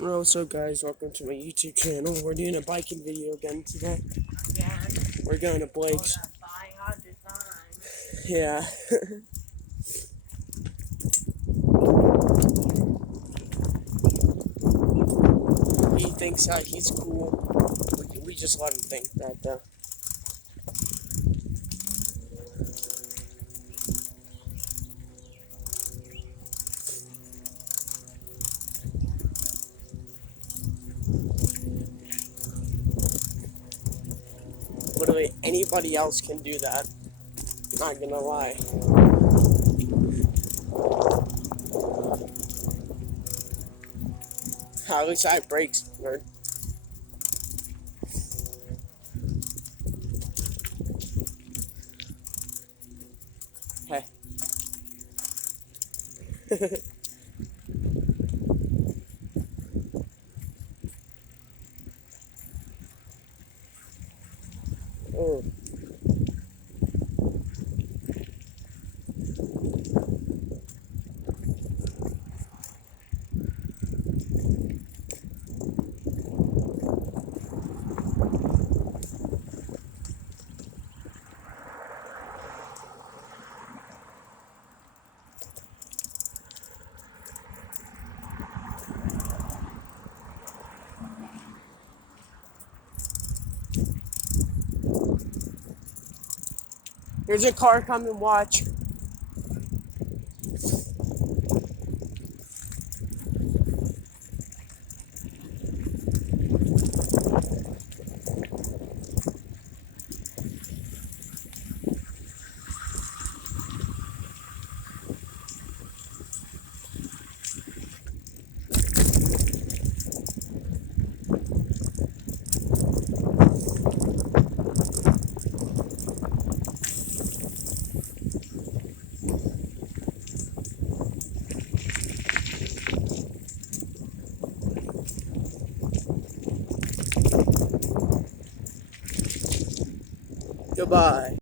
What's up, guys? Welcome to my YouTube channel. We're doing a biking video again today. We're going to Blake's. Yeah. He thinks that he's cool. We just let him think that, though. Literally anybody else can do that. Not gonna lie. At least I have brakes, nerd. Hey. Oh. Here's a car, come and watch. Goodbye.